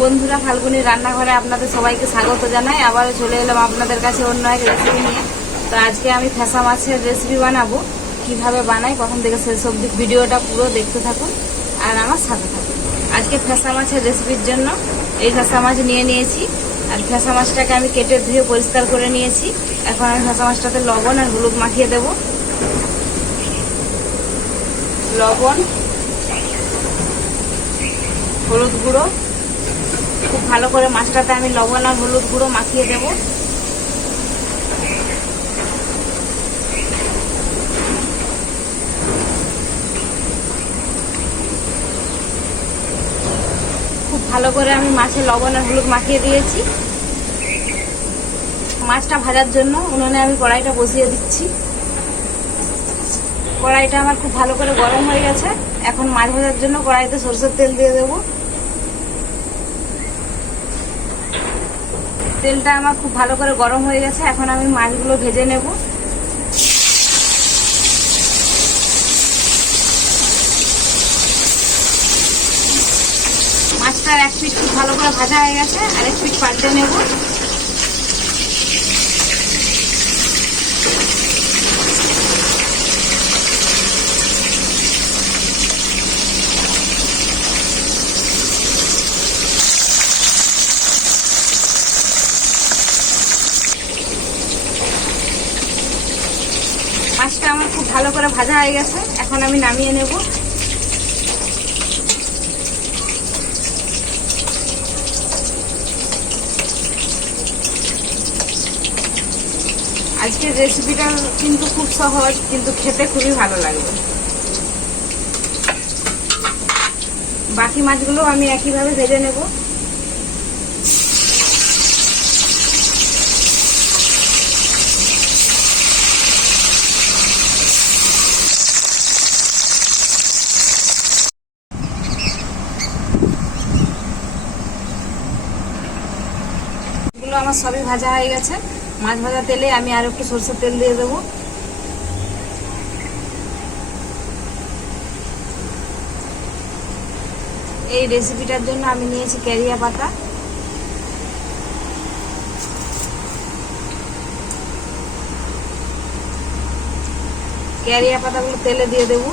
বন্ধুরা, ফাল্গুনি রান্নাঘরে আপনাদের সবাইকে স্বাগত জানাই। আবারও চলে এলাম আপনাদের কাছে অন্য এক রেসিপি নিয়ে। তো আজকে আমি ফ্যাসা মাছের রেসিপি বানাবো। কিভাবে বানাই প্রথম থেকে শেষ অবধি ভিডিওটা পুরো দেখতে থাকুন আর আমার সাথে থাকুন। আজকে ফ্যাসা মাছের রেসিপির জন্য এই ফ্যাসা মাছ নিয়েছি। আর ফ্যাসা মাছটাকে আমি কেটে ধুয়ে পরিষ্কার করে নিয়েছি। এখন আমি ফ্যাসা মাছটাতে লবণ আর হলুদ মাখিয়ে দেব। লবণ, হলুদ গুঁড়ো, খুব ভালো করে মাছটাতে আমি লবণ আর হলুদ গুঁড়ো মাখিয়ে দেব। খুব ভালো করে আমি মাছে লবণ আর হলুদ মাখিয়ে দিয়েছি। মাছটা ভাজার জন্য উনুনে আমি কড়াইটা বসিয়ে দিচ্ছি। কড়াইটা আমার খুব ভালো করে গরম হয়ে গেছে। এখন মাছ ভাজার জন্য কড়াইতে সরষের তেল দিয়ে দেবো। তেলটা আমার খুব ভালো করে গরম হয়ে গেছে। এখন আমি মাছগুলো ভেজে নেব। মাছটার এক পিঠ খুব ভালো করে ভাজা হয়ে গেছে, আর এক পিঠ পাল্টে নেব। মাছটা আমার খুব ভালো করে ভাজা হয়ে গেছে। এখন আমি নামিয়ে নেব। আজকের রেসিপিটা কিন্তু খুব সহজ, কিন্তু খেতে খুবই ভালো লাগবে। বাকি মাছগুলো আমি একইভাবে ভেজে নেব। আমার সবই ভাজা হয়ে গেছে। মাছ ভাজা তেলে আমি আর একটু সরষের তেল দিয়ে দেবো। এই রেসিপিটার জন্য আমি নিয়েছি কেরিয়া পাতা। কেরিয়া পাতাগুলো তেলে দিয়ে দেবো।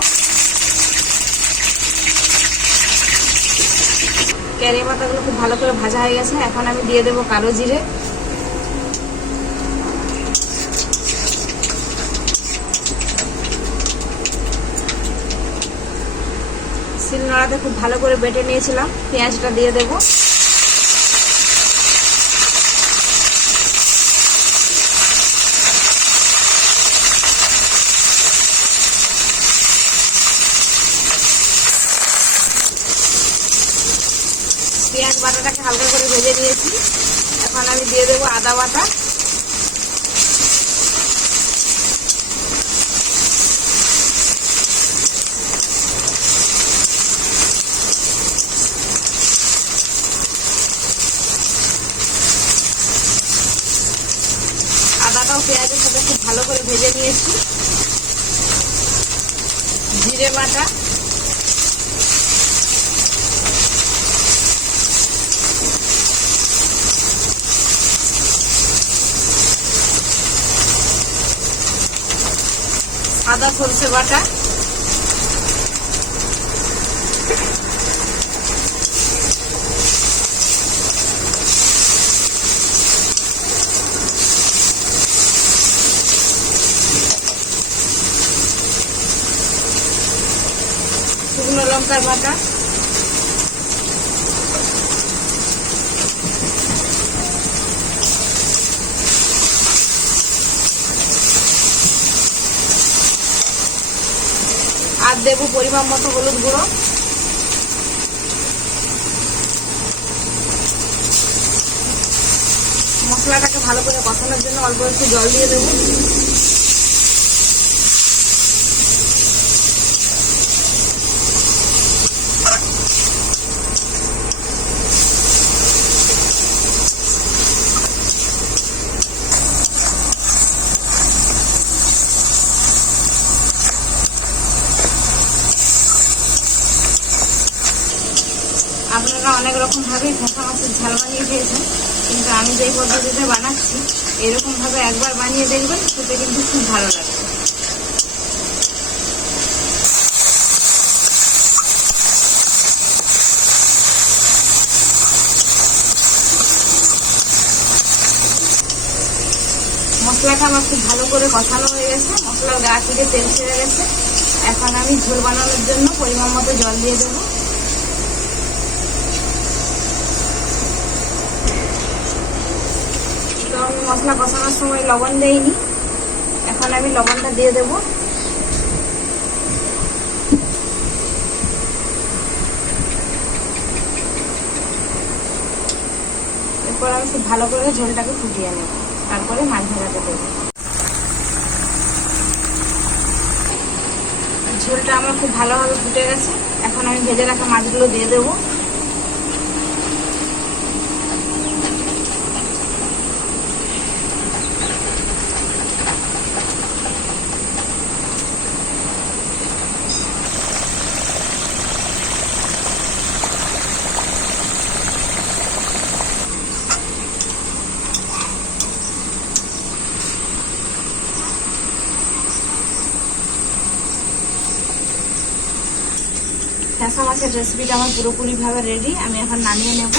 কেরিয়া পাতাগুলো খুব ভালো করে ভাজা হয়ে গেছে। এখন আমি দিয়ে দেবো কালো জিরে, শিলনোড়াতে খুব ভালো করে বেটে নিয়েছিলাম। পেঁয়াজটা দিয়ে দেবো। পেঁয়াজ বাটাটাকে হালকা করে ভেজে নিয়েছি। এখন আমি দিয়ে দেবো আদা বাটা, আদাটাও পেঁয়াজের সাথে খুব ভালো করে ভেজে নিয়েছি। জিরে বাটা, আদা সরষে বাটা, শুকনো লঙ্কার বাটা, আর দেবো পরিমাণ মতো হলুদ গুঁড়ো। মশলাটাকে ভালো করে কষানোর জন্য অল্প একটু জল দিয়ে দেবো। আপনারা অনেক রকম রকমভাবেই ঠেসা মাছের ঝাল বানিয়ে খেয়েছেন, কিন্তু আমি যেই পদ্ধতিতে বানাচ্ছি এরকমভাবে একবার বানিয়ে দেখবেন, খেতে কিন্তু খুব ভালো লাগবে। মশলাটা আমার খুব ভালো করে কষানো হয়ে গেছে, মশলার গা থেকে তেল ছেড়ে গেছে। এখন আমি ঝোল বানানোর জন্য পরিমাণ মতো জল দিয়ে দেবো। তো আমি মশলা কষানোর সময় লবণ দেইনি, এখন আমি লবণটা দিয়ে দেবো। এরপর আমি খুব ভালো করে ঝোলটাকে ফুটিয়ে নেব, তারপরে মাছ ভাজাতে দেবো। ঝোলটা আমার খুব ভালোভাবে ফুটে গেছে, এখন আমি ভেজে রাখা মাছগুলো দিয়ে দেবো। ঠেসা মাছের রেসিপিটা আমার পুরোপুরিভাবে রেডি, আমি এখন নামিয়ে নেব।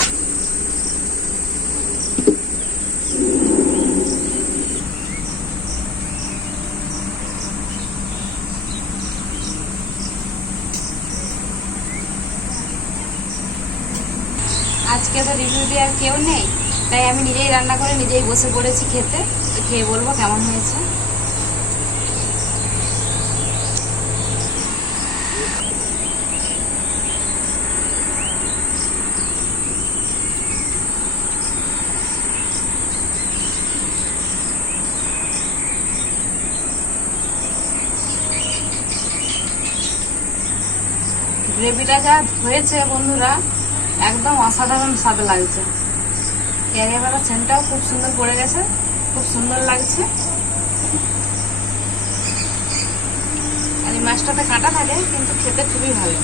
আজকে তো রিভিউ দেওয়ার কেউ নেই, তাই আমি নিজেই রান্না করে নিজেই বসে পড়েছি খেতে। তো খেয়ে বলবো কেমন হয়েছে। গ্রেভিটা যা হয়েছে বন্ধুরা, একদম অসাধারণ স্বাদ লাগছে। একেবারে সেন্টটাও খুব সুন্দর পড়ে গেছে, খুব সুন্দর লাগছে। আর এই মাছটাতে কাঁটা থাকে, কিন্তু খেতে খুবই ভালো।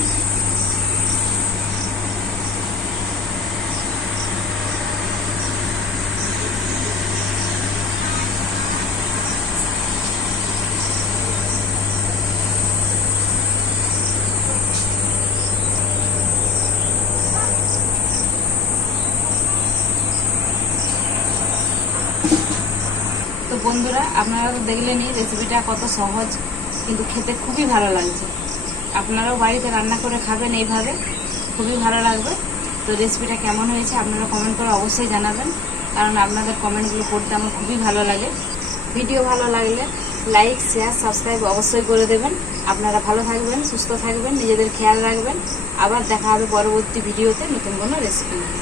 তো বন্ধুরা, আপনারা তো দেখলেনই রেসিপিটা কত সহজ, কিন্তু খেতে খুবই ভালো লাগছে। আপনারাও বাড়িতে রান্না করে খাবেন এইভাবে, খুবই ভালো লাগবে। তো রেসিপিটা কেমন হয়েছে আপনারা কমেন্ট করে অবশ্যই জানাবেন, কারণ আপনাদের কমেন্টগুলো পড়তে আমার খুবই ভালো লাগে। ভিডিও ভালো লাগলে লাইক, শেয়ার, সাবস্ক্রাইব অবশ্যই করে দেবেন। আপনারা ভালো থাকবেন, সুস্থ থাকবেন, নিজেদের খেয়াল রাখবেন। আবার দেখা হবে পরবর্তী ভিডিওতে নতুন কোনো রেসিপি নিয়ে।